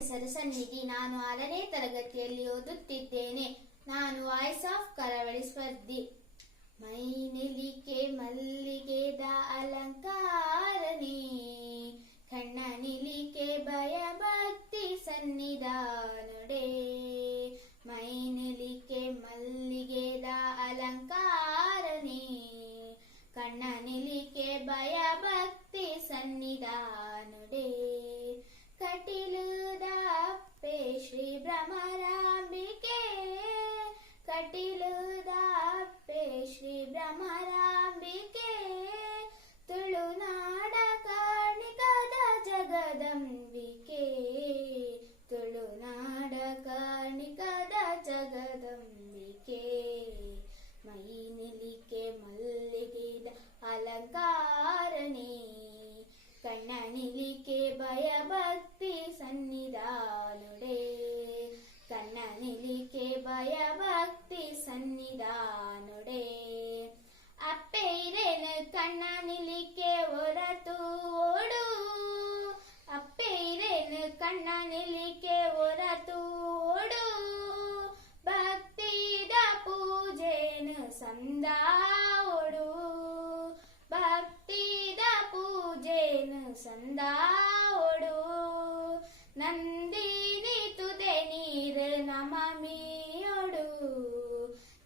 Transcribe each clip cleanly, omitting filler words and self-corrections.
ಹೆಸರು ಸನ್ನಿಧಿ. ನಾನು 6ನೇ ತರಗತಿಯಲ್ಲಿ ಓದುತ್ತಿದ್ದೇನೆ. ನಾನು ವಾಯ್ಸ್ ಆಫ್ ಕರಾವಳಿ ಸ್ಪರ್ಧಿ. ಮೈ ನೆಲಿಕೆ ಮಲ್ಲಿಗೆದ ಅಲಂಕಾರನೇ, ಕಣ್ಣ ನಿಲಿಕೆ ಭಯ ಭಕ್ತಿ ಸನ್ನಿಧಾನುಡೆ. ಮೈ ನೆಲಿಕೆ ಮಲ್ಲಿಗೆದ ಅಲಂಕಾರನೇ, ಕಣ್ಣ ನಿಲಿಕೆ ಭಯ ಭಕ್ತಿ ಸನ್ನಿಧಾನುಡೆ. ಕಟಿಲುದಾಪ್ಪೆ ಶ್ರೀ ಭ್ರಮರಾಂಬಿಕೆ, ಕಟಿಲುದಾಪ್ಪೆ ಶ್ರೀ ಭ್ರಮರಾಂಬಿಕೆ. ತುಳುನಾಡ ಕಾಣಿಕದ ಜಗದಂಬಿಕೆ, ತುಳುನಾಡ ಕಾಣಿಕದ ಜಗದಂಬಿಕೆ. ಮೈ ನೆಲಿಕೆ ಮಲ್ಲಿಗೆದ ಅಲಂಕಾರನೇ, ಕಣ್ಣ ನಿಲಿಕೆ ಭಯ ಭಕ್ತಿ ಸನ್ನಿಧಾನುಡೆ. ಕಣ್ಣ ನಿಲಿಕೆ ಭಯ ಭಕ್ತಿ ಸನ್ನಿಧಾನುಡೆ. ಅಪ್ಪೆ ಇರೇನು ಕಣ್ಣ ನಿಲಿಕೆ ಹೊರತು ಓಡು, ಅಪ್ಪೆ ಇರೇನು ಕಣ್ಣ ನಿಲಿಕೆ ಹೊರತು ಓಡು. ಭಕ್ತಿದ ಪೂಜೆನು ಸಂದಾ ಓಡು, ಭಕ್ತಿದ ಪೂಜೆನು ಸಂದಾ ಓಡು. ನಂದಿನಿ ತುದೆ ನೀರು ನಮಮಿಯೋಡು,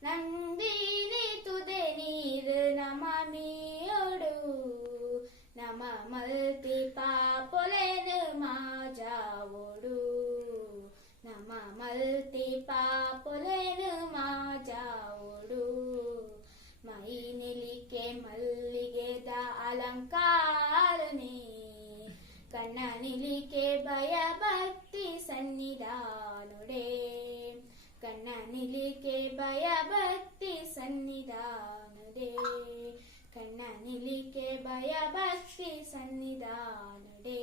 ನಂದಿನಿ ತುದೆ ನೀರು ನಮಮಿಯೋಡು. ನಮ ಮಲ್ತಿ ಪಾಪೊಲೆನು ಮಾಜಾವೋಡು, ನಮ ಮಲ್ತಿ ಪಾಪೊಲೆನು ಮಾಜಾವೋಡು. ಮೈ ನೆಲಿಕೆ ಮಲ್ಲಿಗೆದ ಅಲಂಕಾರನೇ, ಕಣ್ಣ ನಿಲಿಕೆ ಭಯ ಭಕ್ತಿ ಸನ್ನಿಧಾನುಡೆ. ಕಣ್ಣ ನಿಲಿಕೆ ಭಯ ಭಕ್ತಿ ಸನ್ನಿಧಾನುಡೆ. ಕಣ್ಣ ನಿಲಿಕೆ ಭಯ ಭಕ್ತಿ ಸನ್ನಿಧಾನುಡೆ.